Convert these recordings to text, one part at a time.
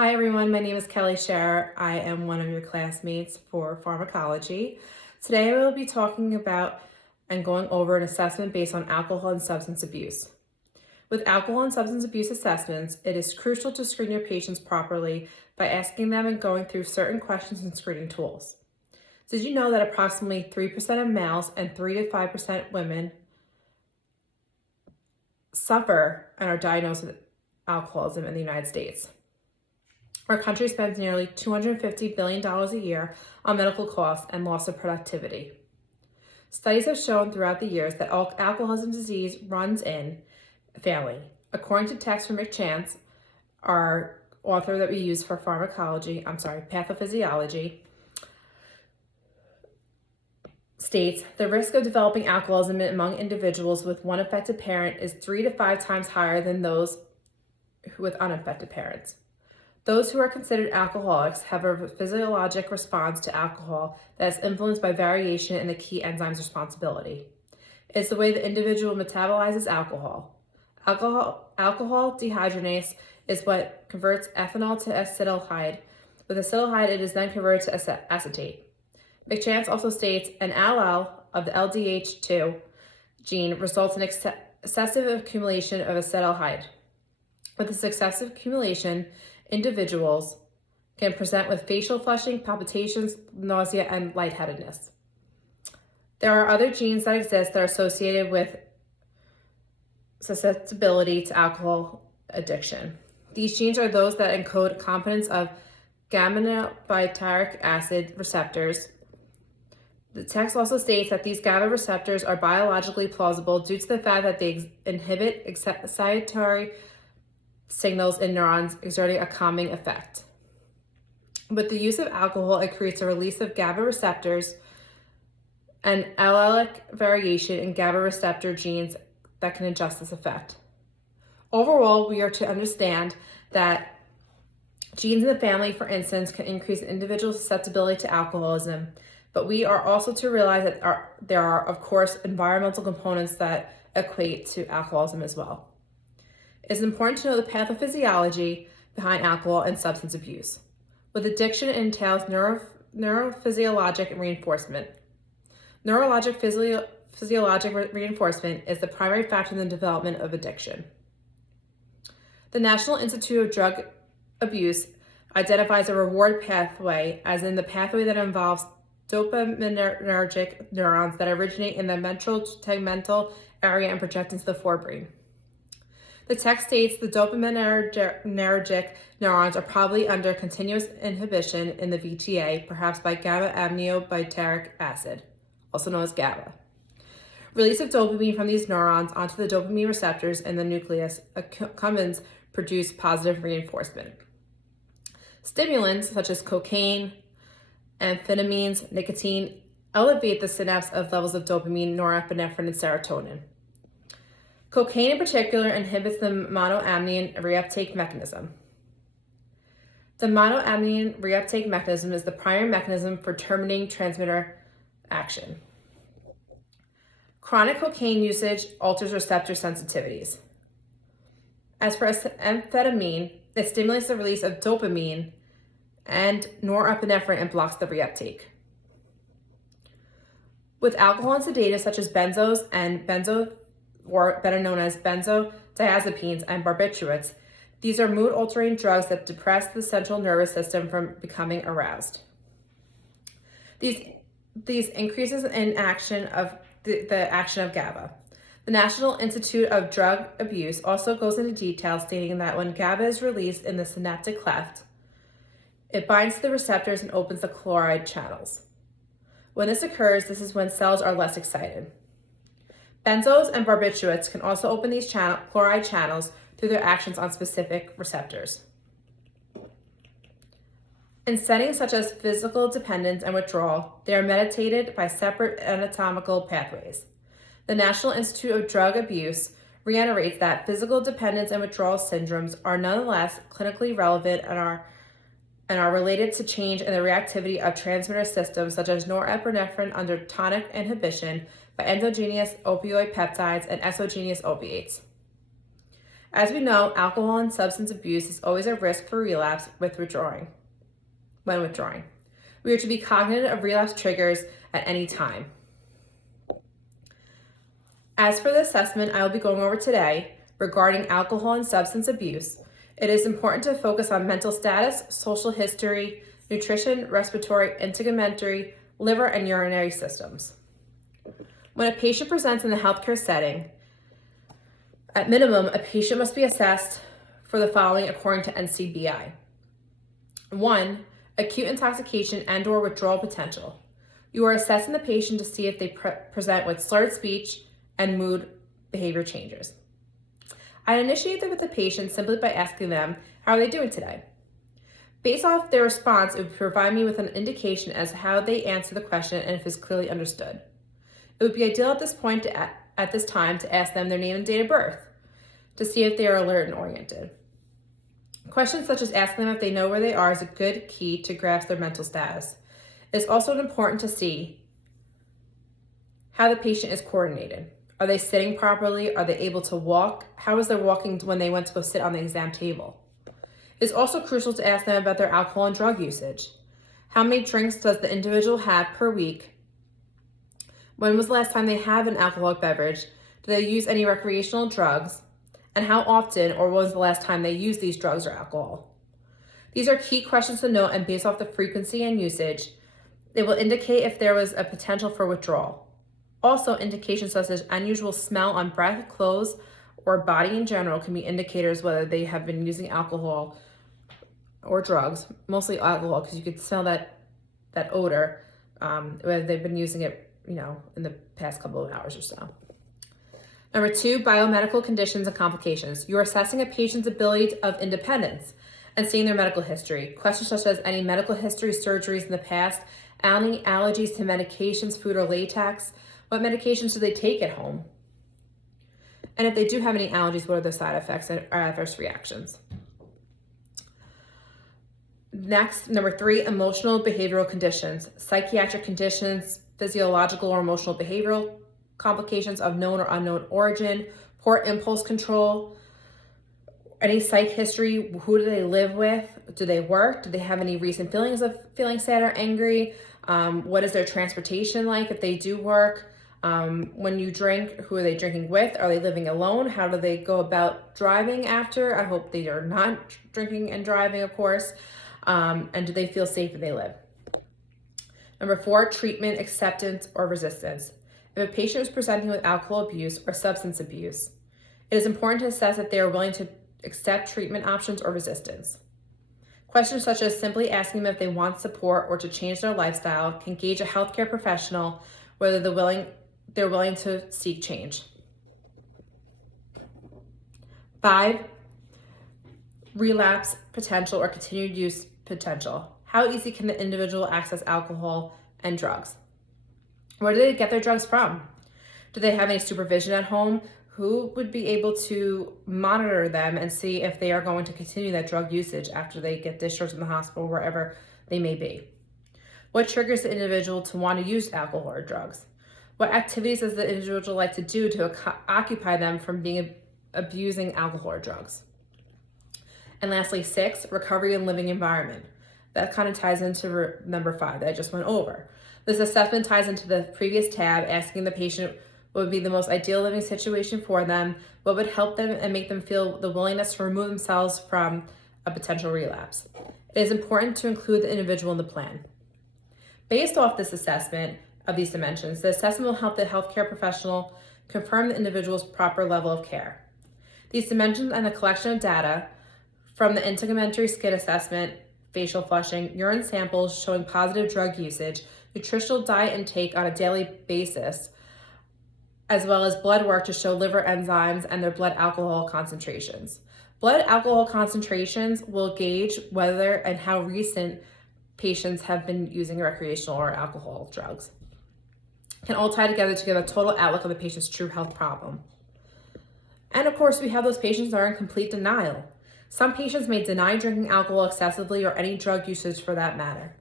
Hi everyone, my name is Kelly Scherer. I am one of your classmates for pharmacology. Today I will be talking about and going over an assessment based on alcohol and substance abuse. With alcohol and substance abuse assessments, it is crucial to screen your patients properly by asking them and going through certain questions and screening tools. Did you know that approximately 3% of males and 3 to 5% women suffer and are diagnosed with alcoholism in the United States? Our country spends nearly $250 billion a year on medical costs and loss of productivity. Studies have shown throughout the years that alcoholism disease runs in family. According to text from Rick Chance, our author that we use for pathophysiology, states the risk of developing alcoholism among individuals with one affected parent is 3 to 5 times higher than those with unaffected parents. Those who are considered alcoholics have a physiologic response to alcohol that is influenced by variation in the key enzyme's responsibility. It's the way the individual metabolizes alcohol. Alcohol dehydrogenase is what converts ethanol to acetaldehyde. With acetaldehyde, it is then converted to acetate. McChance also states an allele of the LDH2 gene results in excessive accumulation of acetaldehyde. With this excessive accumulation, individuals can present with facial flushing, palpitations, nausea, and lightheadedness. There are other genes that exist that are associated with susceptibility to alcohol addiction. These genes are those that encode components of gamma-butyric acid receptors. The text also states that these GABA receptors are biologically plausible due to the fact that they inhibit excitatory signals in neurons, exerting a calming effect. With the use of alcohol, it creates a release of GABA receptors and allelic variation in GABA receptor genes that can adjust this effect. Overall, we are to understand that genes in the family, for instance, can increase an individual's susceptibility to alcoholism, but we are also to realize that there are, of course, environmental components that equate to alcoholism as well. It's important to know the pathophysiology behind alcohol and substance abuse. With addiction, it entails neurophysiologic reinforcement. Physiologic reinforcement is the primary factor in the development of addiction. The National Institute of Drug Abuse identifies a reward pathway as in the pathway that involves dopaminergic neurons that originate in the ventral tegmental area and project into the forebrain. The text states the dopaminergic neurons are probably under continuous inhibition in the VTA, perhaps by gamma-aminobutyric acid, also known as GABA. Release of dopamine from these neurons onto the dopamine receptors in the nucleus accumbens produce positive reinforcement. Stimulants such as cocaine, amphetamines, nicotine elevate the synapse of levels of dopamine, norepinephrine, and serotonin. Cocaine in particular inhibits the monoamine reuptake mechanism. The monoamine reuptake mechanism is the primary mechanism for terminating transmitter action. Chronic cocaine usage alters receptor sensitivities. As for amphetamine, it stimulates the release of dopamine and norepinephrine and blocks the reuptake. With alcohol and sedatives such as benzos and or better known as benzodiazepines and barbiturates, these are mood-altering drugs that depress the central nervous system from becoming aroused. These increases in action of the action of GABA. The National Institute of Drug Abuse also goes into detail stating that when GABA is released in the synaptic cleft, it binds to the receptors and opens the chloride channels. When this occurs, this is when cells are less excited. Benzos and barbiturates can also open these chloride channels through their actions on specific receptors. In settings such as physical dependence and withdrawal, they are mediated by separate anatomical pathways. The National Institute of Drug Abuse reiterates that physical dependence and withdrawal syndromes are nonetheless clinically relevant and are related to change in the reactivity of transmitter systems such as norepinephrine under tonic inhibition by endogenous opioid peptides and exogenous opiates. As we know, alcohol and substance abuse is always a risk for relapse when withdrawing. We are to be cognizant of relapse triggers at any time. As for the assessment I will be going over today regarding alcohol and substance abuse, it is important to focus on mental status, social history, nutrition, respiratory, integumentary, liver, and urinary systems. When a patient presents in the healthcare setting, at minimum, a patient must be assessed for the following according to NCBI. 1. Acute intoxication and/or withdrawal potential. You are assessing the patient to see if they present with slurred speech and mood behavior changes. I initiate with the patient simply by asking them, how are they doing today? Based off their response, it would provide me with an indication as to how they answer the question and if it's clearly understood. It would be ideal at this point at this time to ask them their name and date of birth to see if they are alert and oriented. Questions such as asking them if they know where they are is a good key to grasp their mental status. It is also important to see how the patient is coordinated. Are they sitting properly? Are they able to walk? How is their walking when they went to go sit on the exam table? It is also crucial to ask them about their alcohol and drug usage. How many drinks does the individual have per week? When was the last time they had an alcoholic beverage? Do they use any recreational drugs? And how often or when was the last time they used these drugs or alcohol? These are key questions to note, and based off the frequency and usage, they will indicate if there was a potential for withdrawal. Also, indications such as unusual smell on breath, clothes, or body in general can be indicators whether they have been using alcohol or drugs, mostly alcohol, because you could smell that odor, whether they've been using it, in the past couple of hours or so. Number 2, biomedical conditions and complications. You're assessing a patient's ability of independence and seeing their medical history. Questions such as any medical history, surgeries in the past, any allergies to medications, food, or latex. What medications do they take at home? And if they do have any allergies, what are their side effects or adverse reactions? Next, number 3, emotional behavioral conditions, psychiatric conditions, physiological or emotional behavioral complications of known or unknown origin, poor impulse control, any psych history, who do they live with, do they work, do they have any recent feelings of feeling sad or angry, what is their transportation like if they do work, when you drink, who are they drinking with, are they living alone, how do they go about driving after, I hope they are not drinking and driving, of course, and do they feel safe where they live. Number 4, treatment, acceptance, or resistance. If a patient is presenting with alcohol abuse or substance abuse, it is important to assess if they are willing to accept treatment options or resistance. Questions such as simply asking them if they want support or to change their lifestyle can gauge a healthcare professional whether they're willing to seek change. 5, relapse potential or continued use potential. How easy can the individual access alcohol and drugs? Where do they get their drugs from? Do they have any supervision at home? Who would be able to monitor them and see if they are going to continue that drug usage after they get discharged from the hospital, wherever they may be? What triggers the individual to want to use alcohol or drugs? What activities does the individual like to do to occupy them from abusing alcohol or drugs? And lastly, 6, recovery and living environment. That kind of ties into number 5 that I just went over. This assessment ties into the previous tab, asking the patient what would be the most ideal living situation for them, what would help them and make them feel the willingness to remove themselves from a potential relapse. It is important to include the individual in the plan. Based off this assessment of these dimensions, the assessment will help the healthcare professional confirm the individual's proper level of care. These dimensions and the collection of data from the integumentary skin assessment, facial flushing, urine samples showing positive drug usage, nutritional diet intake on a daily basis, as well as blood work to show liver enzymes and their blood alcohol concentrations. Blood alcohol concentrations will gauge whether and how recent patients have been using recreational or alcohol drugs. Can all tie together to give a total outlook of the patient's true health problem. And of course, we have those patients that are in complete denial. Some patients may deny drinking alcohol excessively or any drug usage for that matter.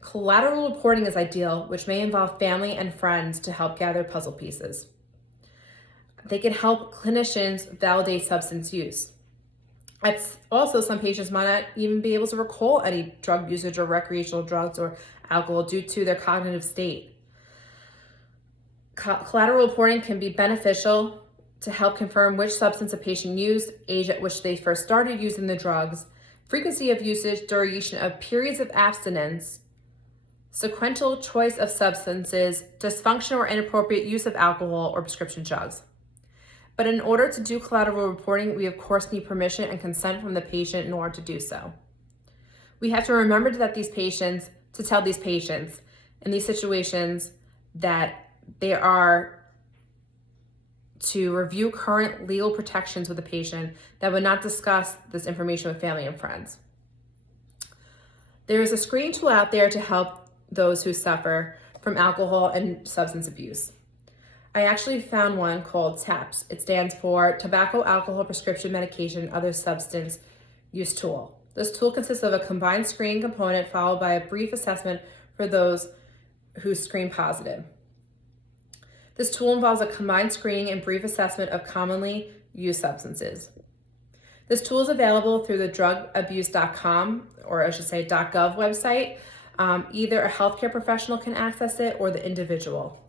Collateral reporting is ideal, which may involve family and friends to help gather puzzle pieces. They can help clinicians validate substance use. Also, some patients might not even be able to recall any drug usage or recreational drugs or alcohol due to their cognitive state. Collateral reporting can be beneficial to help confirm which substance a patient used, age at which they first started using the drugs, frequency of usage, duration of periods of abstinence, sequential choice of substances, dysfunction or inappropriate use of alcohol or prescription drugs. But in order to do collateral reporting, we of course need permission and consent from the patient in order to do so. We have to remember that tell these patients in these situations that they are to review current legal protections with the patient, that would not discuss this information with family and friends. There is a screening tool out there to help those who suffer from alcohol and substance abuse. I actually found one called TAPS. It stands for Tobacco, Alcohol, Prescription Medication, and Other Substance Use Tool. This tool consists of a combined screening component followed by a brief assessment for those who screen positive. This tool involves a combined screening and brief assessment of commonly used substances. This tool is available through the drugabuse.com, or I should say .gov website. Either a healthcare professional can access it or the individual.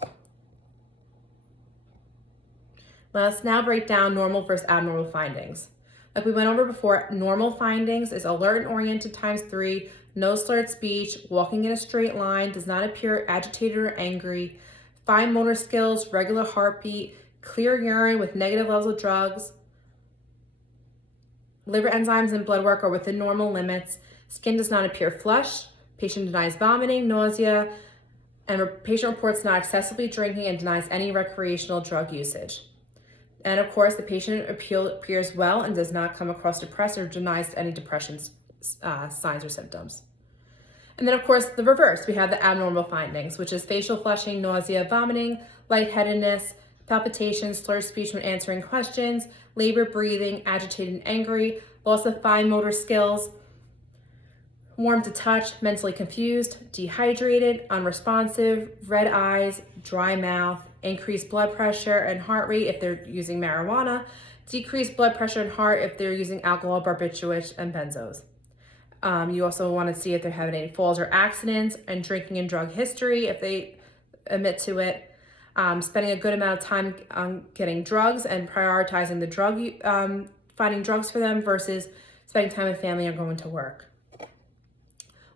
Let's now break down normal versus abnormal findings. Like we went over before, normal findings is alert and oriented ×3, no slurred speech, walking in a straight line, does not appear agitated or angry, fine motor skills, regular heartbeat, clear urine with negative levels of drugs, liver enzymes and blood work are within normal limits, skin does not appear flushed, patient denies vomiting, nausea, and patient reports not excessively drinking and denies any recreational drug usage. And of course, the patient appears well and does not come across depressed or denies any depression signs or symptoms. And then of course, the reverse, we have the abnormal findings, which is facial flushing, nausea, vomiting, lightheadedness, palpitations, slurred speech when answering questions, labored breathing, agitated and angry, loss of fine motor skills, warm to touch, mentally confused, dehydrated, unresponsive, red eyes, dry mouth, increased blood pressure and heart rate if they're using marijuana, decreased blood pressure and heart if they're using alcohol, barbiturates, and benzos. You also want to see if they're having any falls or accidents, and drinking and drug history if they admit to it. Spending a good amount of time on getting drugs and prioritizing the drug, finding drugs for them versus spending time with family or going to work.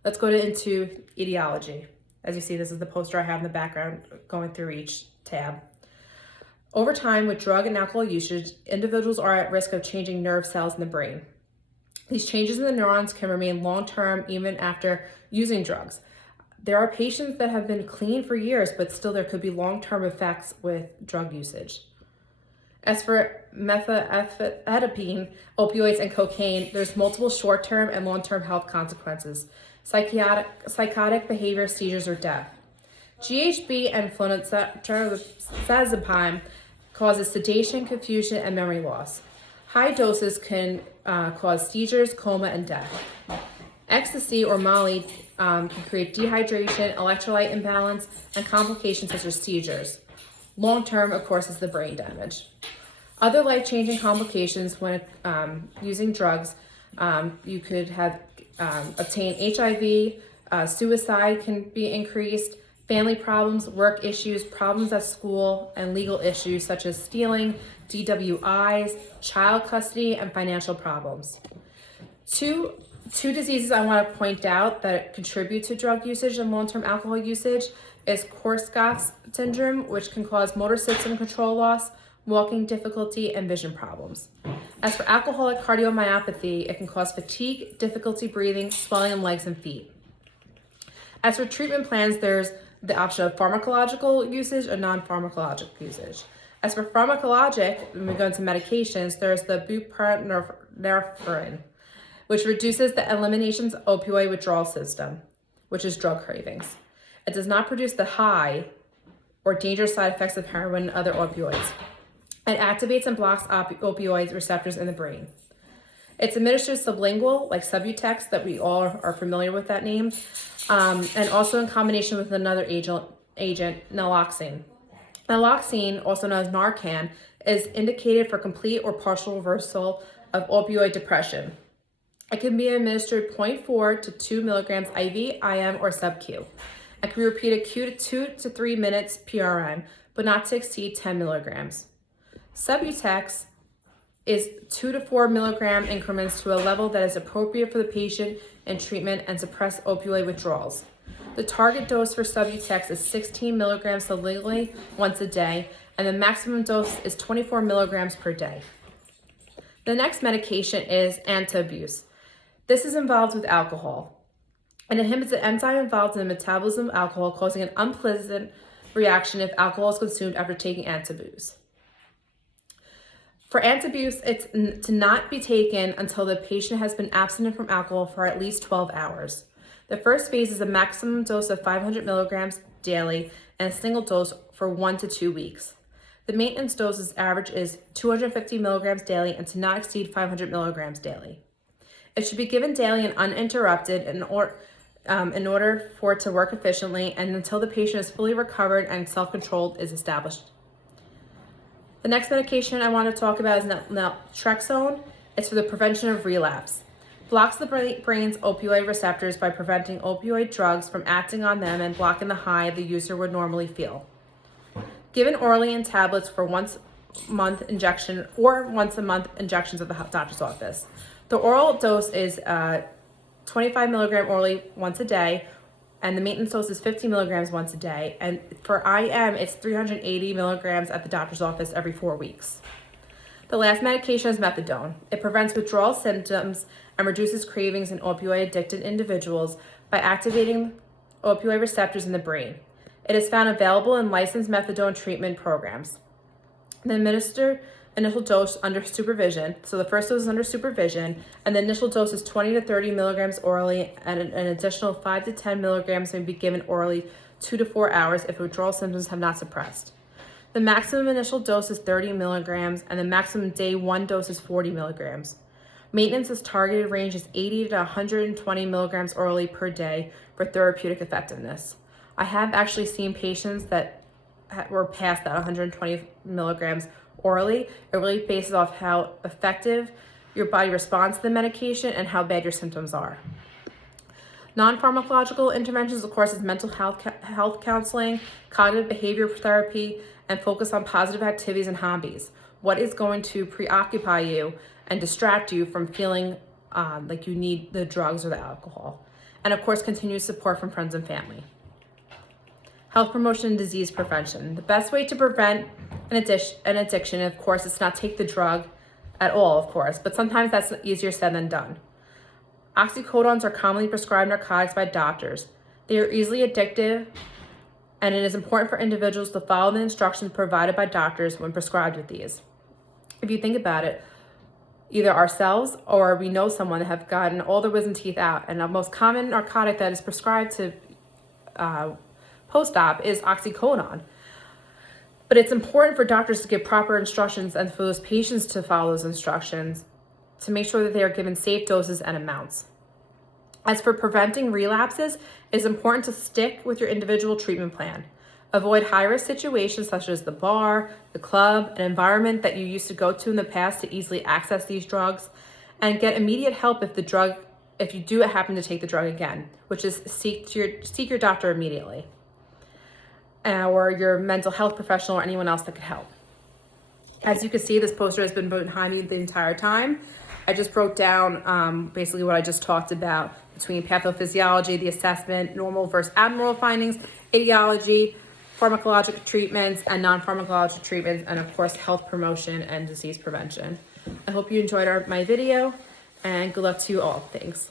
Let's go into etiology. As you see, this is the poster I have in the background going through each tab. Over time, with drug and alcohol usage, individuals are at risk of changing nerve cells in the brain. These changes in the neurons can remain long-term even after using drugs. There are patients that have been clean for years, but still there could be long-term effects with drug usage. As for methamphetamine, opioids, and cocaine, there's multiple short-term and long-term health consequences: psychotic behavior, seizures, or death. GHB and phenazepam causes sedation, confusion, and memory loss. High doses can cause seizures, coma, and death. Ecstasy or Molly can create dehydration, electrolyte imbalance, and complications such as seizures. Long-term, of course, is the brain damage. Other life-changing complications when using drugs, you could have obtain HIV, suicide can be increased, family problems, work issues, problems at school, and legal issues such as stealing, DWIs, child custody, and financial problems. Two diseases I want to point out that contribute to drug usage and long-term alcohol usage is Korsakoff's syndrome, which can cause motor system control loss, walking difficulty, and vision problems. As for alcoholic cardiomyopathy, it can cause fatigue, difficulty breathing, swelling in legs and feet. As for treatment plans, there's the option of pharmacological usage or non-pharmacologic usage. As for pharmacologic, when we go into medications, there's the buprenorphine, which reduces the elimination's opioid withdrawal system, which is drug cravings. It does not produce the high or dangerous side effects of heroin and other opioids. It activates and blocks opioid receptors in the brain. It's administered sublingual, like Subutex, that we all are familiar with that name, and also in combination with another agent, naloxone. Naloxone, also known as Narcan, is indicated for complete or partial reversal of opioid depression. It can be administered 0.4 to 2 milligrams IV, IM, or sub-Q. It can be repeated Q to 2 to 3 minutes PRN, but not to exceed 10 milligrams. Subutex is 2 to 4 milligram increments to a level that is appropriate for the patient in treatment and suppress opioid withdrawals. The target dose for Subutex is 16 milligrams sublingually once a day, and the maximum dose is 24 milligrams per day. The next medication is antabuse. This is involved with alcohol. It inhibits the enzyme involved in the metabolism of alcohol, causing an unpleasant reaction if alcohol is consumed after taking antabuse. For antabuse, it's to not be taken until the patient has been abstinent from alcohol for at least 12 hours. The first phase is a maximum dose of 500 milligrams daily and a single dose for 1 to 2 weeks. The maintenance dose average is 250 milligrams daily and to not exceed 500 milligrams daily. It should be given daily and uninterrupted in order for it to work efficiently and until the patient is fully recovered and self-control is established. The next medication I want to talk about is naltrexone. It's for the prevention of relapse. Blocks the brain's opioid receptors by preventing opioid drugs from acting on them and blocking the high the user would normally feel. Given orally in tablets for once-a-month injection or once-a-month injections at the doctor's office. The oral dose is 25 milligram orally once a day, and the maintenance dose is 50 milligrams once a day. And for IM, it's 380 milligrams at the doctor's office every 4 weeks. The last medication is methadone. It prevents withdrawal symptoms and reduces cravings in opioid-addicted individuals by activating opioid receptors in the brain. It is found available in licensed methadone treatment programs. The administered initial dose under supervision, so the first dose is under supervision, and the initial dose is 20 to 30 milligrams orally, and an additional 5 to 10 milligrams may be given orally 2 to 4 hours if withdrawal symptoms have not suppressed. The maximum initial dose is 30 milligrams, and the maximum day 1 dose is 40 milligrams. Maintenance's targeted range is 80 to 120 milligrams orally per day for therapeutic effectiveness. I have actually seen patients that were past that 120 milligrams orally. It really bases off how effective your body responds to the medication and how bad your symptoms are. Non-pharmacological interventions, of course, is mental health counseling, cognitive behavior therapy, and focus on positive activities and hobbies. What is going to preoccupy you and distract you from feeling like you need the drugs or the alcohol? And of course, continued support from friends and family. Health promotion and disease prevention. The best way to prevent an addiction, of course, is to not take the drug at all, of course, but sometimes that's easier said than done. Oxycodones are commonly prescribed narcotics by doctors. They are easily addictive, and it is important for individuals to follow the instructions provided by doctors when prescribed with these. If you think about it, either ourselves or we know someone that have gotten all their wisdom teeth out, and the most common narcotic that is prescribed to post-op is oxycodone. But it's important for doctors to give proper instructions and for those patients to follow those instructions to make sure that they are given safe doses and amounts. As for preventing relapses, it is important to stick with your individual treatment plan. Avoid high-risk situations such as the bar, the club, an environment that you used to go to in the past to easily access these drugs, and get immediate help if you do happen to take the drug again, which is seek your doctor immediately, or your mental health professional or anyone else that could help. As you can see, this poster has been behind me the entire time. I just broke down basically what I just talked about between pathophysiology, the assessment, normal versus abnormal findings, etiology, pharmacological treatments, and non-pharmacological treatments, and of course, health promotion and disease prevention. I hope you enjoyed my video, and good luck to you all. Thanks.